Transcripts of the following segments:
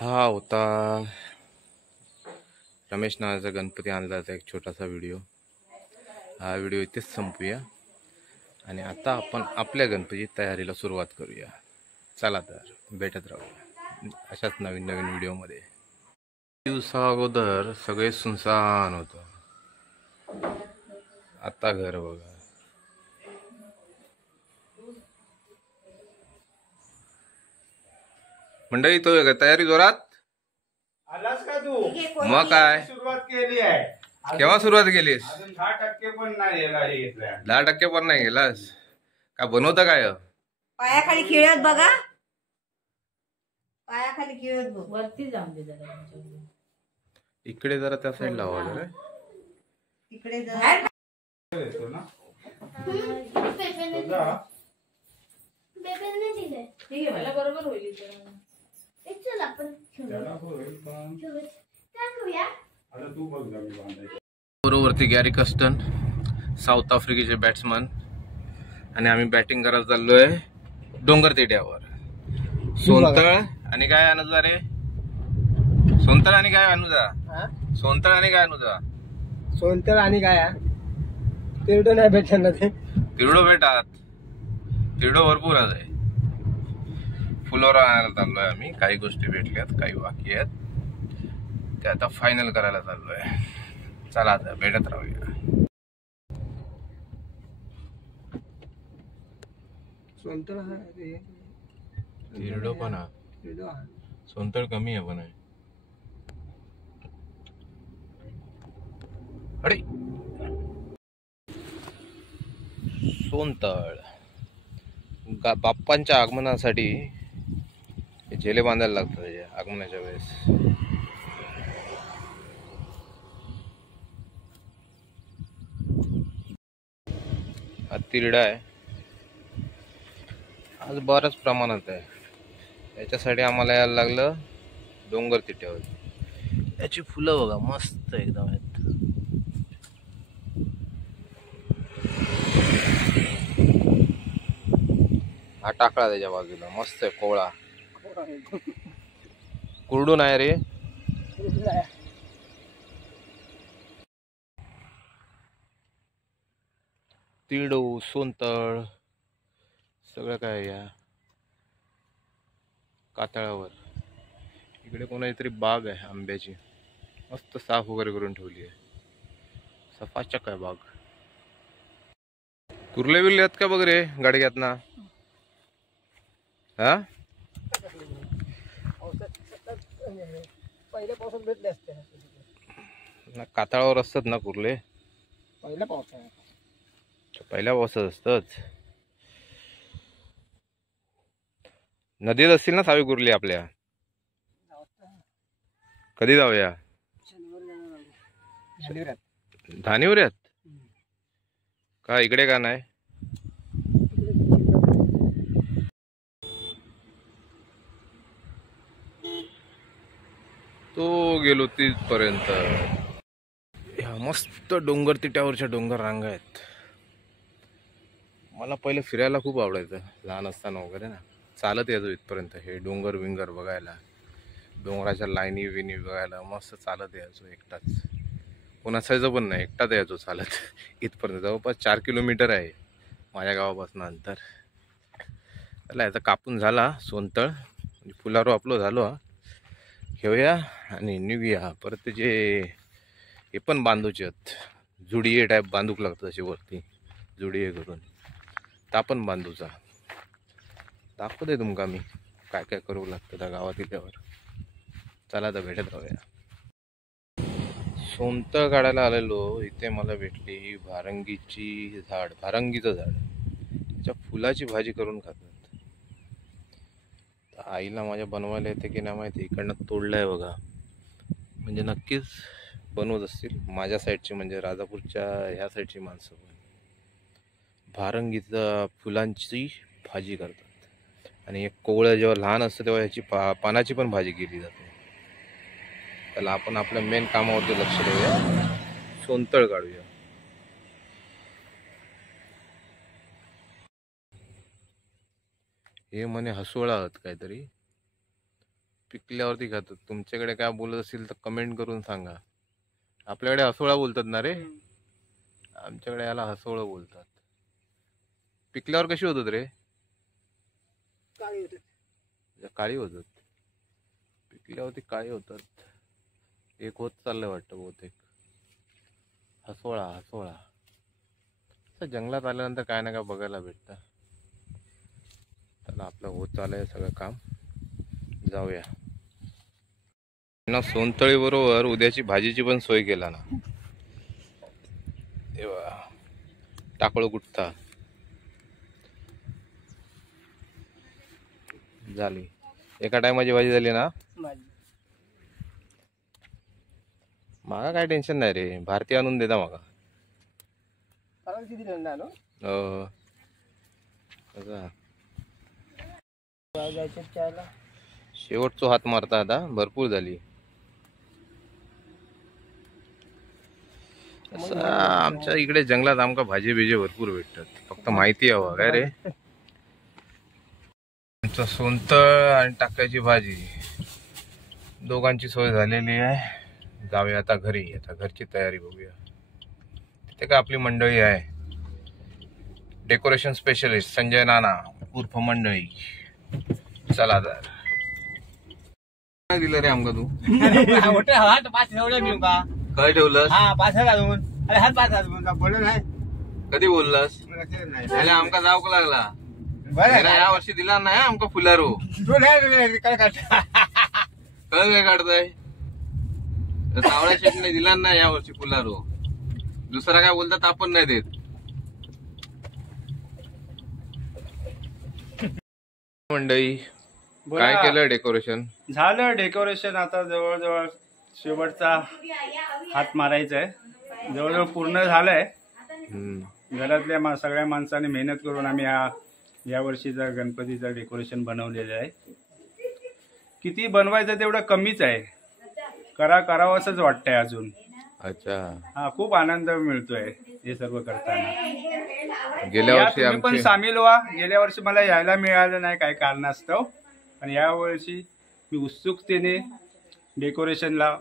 हा होता रमेश नावाचा गणपती आणला होता एक छोटासा व्हिडिओ. हा व्हिडिओ इथेच संपूया आणि आता आपण आपल्या गणपती तयारीला सुरुवात करूया. चला तर भेटत राहूया अशाच नवीन नवीन व्हिडिओमध्ये. दिवसा अगोदर सगळे सुनसान होतं. आता घर बघा. मंडळी तो तयारी जोरात. आलास का तू? मग काय सुरुवात केली आहे. केव्हा सुरुवात केलीस? अजून 10% पण नाही याला हे घेतलंय. 10% पण नाही गेलास का? बनवतं काय? पायाखाली खेळत बघा, पायाखाली खेळत बघ. वरती जाऊन दे जरा. इकडे जरा त्या साईडला आवाज रे. तिकडे जा. येतो ना? ठीक आहे, मला बरोबर होईल इथे. त्याला होईल पण. आता तू बघ ना मी बांधायचं. बरोबरती गॅरी कस्टन साऊथ आफ्रिकेचे बॅट्समन आणि आम्ही बॅटिंग करायला चाललोय डोंगर तिट्यावर. सोनतळ आणि काय अनुजा रे? सोनतळ आणि काय अनुजा? सोनतळ आणि काय अनुजा? सोनतळ आणि काय तिरडो नाही भेटणार ना ते. तिरडो भेटात. तिरडो भरपूर आहे. फुलोरा आणायला चाललोय आम्ही. काही गोष्टी भेटल्यात, काही बाकी आहेत. ते आता फायनल करायला चाललोय. चला आता भेटत राहूया. सोनतळ तिरडो पण हा. सोनतळ कमी आहे पण आहे. अरे सोनतळ बाप्पांच्या आगमनासाठी झेले बांधायला लागतात त्याच्या आगमनाच्या वेळेस. हा तिरडा आहे. आज बरंच प्रमाणात आहे. याच्यासाठी आम्हाला यायला लागलं डोंगर तिट्यावर. याची फुलं बघा मस्त एकदम आहेत. हा टाकळा त्याच्या बाजूला मस्त आहे. कोवळा कुरडून आहे रे. तिरडो सोनतळ सगळं काय या कातळावर. इकडे कोणाची तरी बाग आहे आंब्याची. मस्त साफ वगैरे करून ठेवली आहे. सफाचक आहे बाग. कुर्ले बिरले आहेत का बघ रे गाडग्यात ना? हा पहिल्या पावसात भेटले असते ना. कातळावर असतात ना कुर्ले. पहिल्या पावसाळ्यात. पहिल्या पावसात असतच. नदीत असतील ना सावी कुर्ली आपल्या. कधी जाऊया? धानिवऱ्यात का? इकडे का नाही? तो गेलो तिथपर्यंत. ह्या मस्त डोंगर तिट्यावरच्या डोंगर रांगा आहेत. मला पहिले फिरायला खूप आवडायचं लहान असताना वगैरे ना. चालत यायचो इथपर्यंत. हे डोंगर विंगर बघायला, डोंगराच्या लाईनी विनी बघायला मस्त चालत यायचो एकटाच. कोण असायचं पण नाही, एकटाच यायचो चालत इथपर्यंत. जवळपास 4 किलोमीटर आहे माझ्या गावापासून अंतर. त्याला याचा कापून झाला सोनतळ. फुलारो आपलो झालो. घेऊया आणि निघूया परत. त्याचे हे पण बांधूचे आहेत. जुडिये टाईप बांधूक लागतं तशी वरती जुडिये करून. ता पण बांधूचा दाखवते तुमका मी काय काय करू लागतं त्या गावात त्यावर. चला तर भेटत राहूया. सोनतळ काढायला आलेलो. इथे मला भेटली भारंगीची झाड. भारंगीचं झाड. त्याच्या फुलाची भाजी करून खातात. आईला माझ्या बनवायला येते की नाही माहिती. इकडनं तोडलंय बघा. म्हणजे नक्कीच बनवत असतील माझ्या साईडची, म्हणजे राजापूरच्या ह्या साईडची माणसं पण भारंगीचं फुलांची भाजी करतात. आणि एक कोवळं जेव्हा लहान असतं तेव्हा ह्याची पानाची पण भाजी केली जाते. त्याला आपण आपल्या मेन कामावरती लक्ष देऊया. सोनतळ काढूया. हे म्हणे हसोळा आहात काहीतरी. पिकल्यावरती खातात. तुमच्याकडे काय बोलत असेल तर कमेंट करून सांगा. आपल्याकडे हसोळा बोलतात ना रे, आमच्याकडे याला हसोळं बोलतात. पिकल्यावर कशी होतात रे? काळी होते. काळी होतात. पिकल्यावरती काळी होतात. एक होत चाललंय वाटतं बहुतेक. हसोळा हसोळा. असं जंगलात आल्यानंतर काय ना काय बघायला भेटतं. त्याला आपलं होत चाललंय सगळं काम. जाऊया ना. सोनतळी बरोबर उद्याची भाजीची पण सोय केला ना. तेव्हा टाकळ गुट्टा झाली. एका टायमाची भाजी झाली ना. माझी मागा काय टेन्शन नाही रे, भारतीय आणून देता मागा. परवा किती धंदा आलो कसा जायचं चायला. शेवटचो हात मारता आता. भरपूर झाली. असं आमच्या इकडे जंगलात आमका भाजी बिजे भरपूर भेटतात. फक्त माहिती हवं काय रे. आमचं सोनतळ आणि टाक्याची भाजी दोघांची सोय झालेली आहे. जाऊया आता घरी. आता घरची तयारी बघूया. तिथे काय आपली मंडळी आहे. डेकोरेशन स्पेशलिस्ट संजय नाना उर्फ मंडळी. चला तर. काय दिलं रे आमका तू? मोठे हात 5 एवढं घेऊ का? काय ठेवलंस? हा 5 घालून. अरे हात 5 घालून बोललो नाही. कधी बोललास? नाही त्याला आमका जाऊक लागला. बरं हेरा या वर्षी दिला नाही आमका फुलारो. तू नाही काय काढ. कळ काय काढताय? सावळ्या शेटने दिला नाही या वर्षी फुलारो. दुसरा काय बोलतात आपण नाही देत. मंडळी काय केलं डेकोरेशन? झालं डेकोरेशन. आता जवळजवळ शेवटचा हात मारायचा आहे. जवळजवळ पूर्ण झालंय. घरातल्या सगळ्या माणसाने मेहनत करून आम्ही या वर्षीचा गणपतीचं डेकोरेशन बनवलेलं आहे. किती बनवायचं तेवढं कमीच आहे. करावंसंच वाटतंय अजून. अच्छा. हा खूप आनंद मिळतोय हे सर्व करताना. गेल्या या वर्षी तुम्ही पण आमची सामील व्हा. गेल्या वर्षी मला यायला मिळालं नाही काही कारणास्तव. आणि या वर्षी मी उत्सुकतेने डेकोरेशनला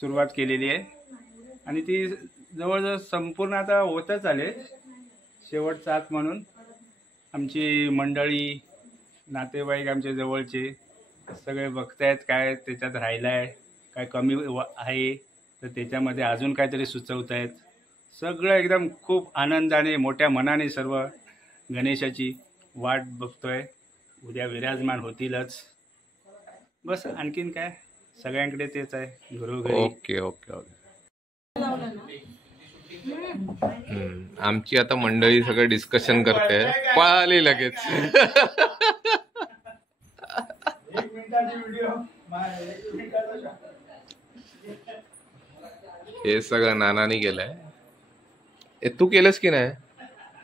सुरुवात केलेली आहे. आणि ती जवळजवळ संपूर्ण आता होतच आले. शेवटचा हात म्हणून आमची मंडळी नातेवाईक आमच्या जवळचे सगळे बघतायत काय त्याच्यात राहिलाय, काय कमी आहे तर त्याच्यामध्ये अजून काहीतरी सुचवतायत. सगळं एकदम खूप आनंदाने मोठ्या मनाने सर्व गणेशाची वाट बघतोय. उद्या विराजमान होतीलच. बस आणखीन काय सगळ्यांकडे तेच आहे घरोघरी. Okay okay okay. आमची आता मंडळी सगळं डिस्कशन करते. पळाली लगेच. हे सगळं नानानी केलंय. तू केलंस की नाही?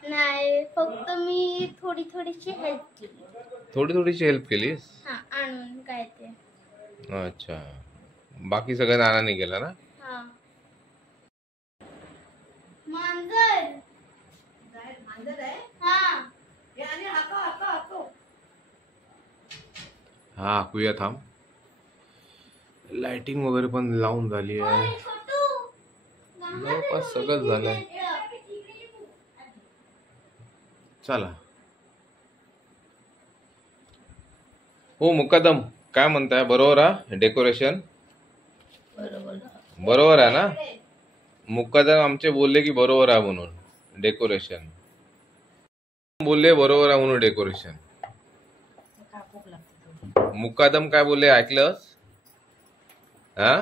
नाही, फक्त मी थोडीशी हेल्प केली. थोडीशी हेल्प केलीस? हा, आणून काय ते. अच्छा. बाकी सगळं नानानी केलं ना? हा. मांजर हा. हा ऐकूया थांब. लाइटिंग वगैरे पण लावून झाली आहे. जवळपास सगळं झालंय. चला. हो मुकादम काय म्हणताय? बरोबर आहे डेकोरेशन? बरोबर आहे ना? मुकादम आमचे बोलले की बरोबर आहे म्हणून डेकोरेशन. बोलले बरोबर आहे म्हणून डेकोरेशन. मुकादम काय बोलले ऐकलंस? हा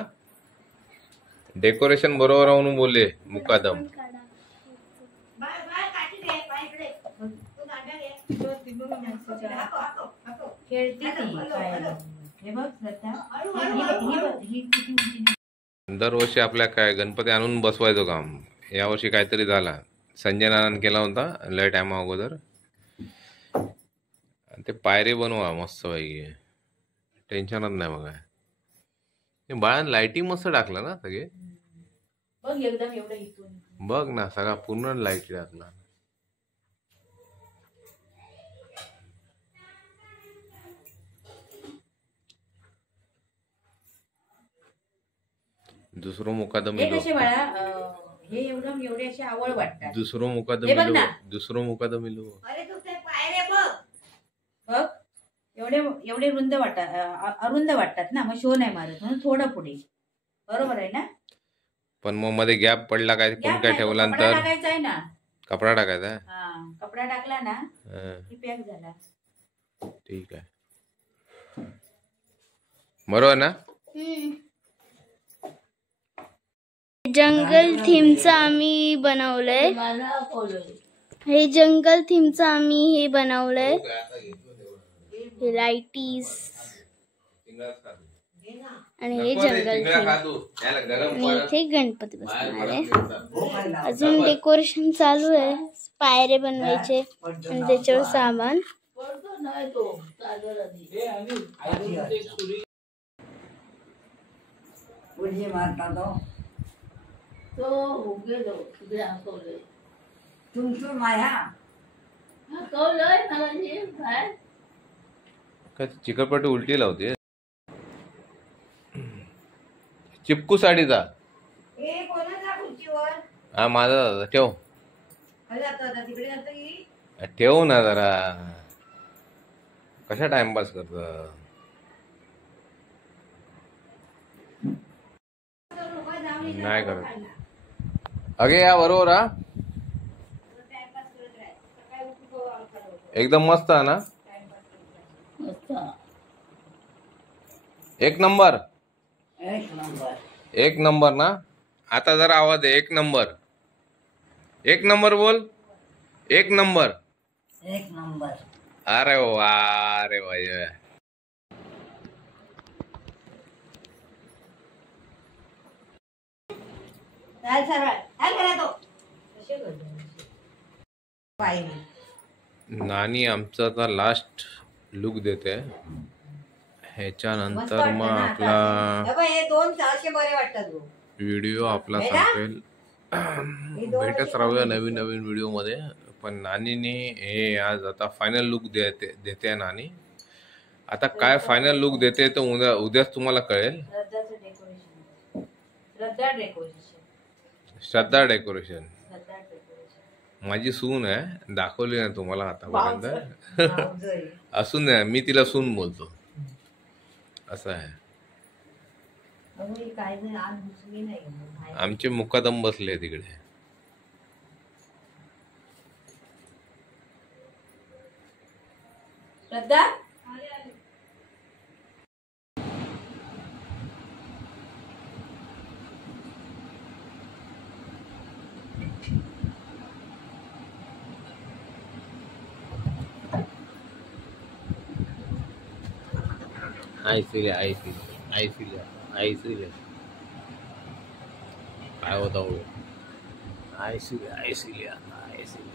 डेकोरेशन बरोबर आहे म्हणून बोलले मुकादम. दरवर्षी आपल्या काय गणपती आणून बसवायचं काम. यावर्षी काहीतरी झाला. संजय नानान केला होता लय टायमा अगोदर. ते पायरी बनवा मस्त पैकी. टेन्शनच नाही बघा. बाळान लाइटिंग मस्त टाकलं ना सगळे. बघ एकदम एवढं इथून बघ ना सगळा पूर्ण लाईट टाकला. दुसरं मुकादम हे इलो कसे बाळा हे एवढे असे आवड वाटतात. दुसरं मुकादम हे बघ इलो ना. दुसरं मुकादम इलो अरे तू ते पायऱ्या बघ. बघ एवढे रुंद अरुंद वाटतात ना, मग शो नाही मारत म्हणून थोडं पुढे. बरोबर आहे ना? पण मग मध्ये गॅप पडला काय कोण गॅप काय नाही, तो ठेवला कपडा नंतर टाकायचा आहे ना. कपडा टाकायचा हा, कपडा टाकला ना हा, की पॅक झाला. ठीक आहे बरोबर ना. जंगल थीमचं आम्ही बनवलंय. हे जंगल थीमचं आम्ही हे बनवलंय. हे लाईटीज आणि हे जंगल थीम. आणि इथे गणपती बसणार आहे. अजून डेकोरेशन चालू आहे. पायरे बनवायचे आणि त्याच्यावर सामान. उडी मारता तो तुमचं माया. काय चिकटपट्टी उलटी लावते. चिपकू साडीचा ए कोणाचा खुर्चीवर हा माझा दादा ठेव खाली जातो आता तिकडे जातो की ठेव ना जरा कशा टाइमपास करत. नाही करत अगे या बरोबर हा एकदम मस्त आहे ना. एक नंबर एक नंबर ना. आता जरा आवाज आहे. एक नंबर एक नंबर बोल. एक नंबर. एक नंबर. अरे वा अरे भाई चाल सरळ चाल करा तो पायरी. नानी आमचा आता लास्ट लुक देते. ह्याच्यानंतर मग आपला हे दोन असे बरे वाटतात गो. व्हिडिओ आपला संपेल. भेटत राहूया नवीन नवीन व्हिडिओ मध्ये. पण नानीने हे आज आता फायनल लुक देते नानी. आता काय फायनल लुक देते तर उद्याच तुम्हाला कळेल. श्रद्धा डेकोरेशन माझी सून आहे. दाखवली ना तुम्हाला आतापर्यंत. असून नाही मी तिला सून बोलतो असं आहे. आमचे मुकादम बसले तिकडे. श्रद्धा आईसिले काय होता आईसिले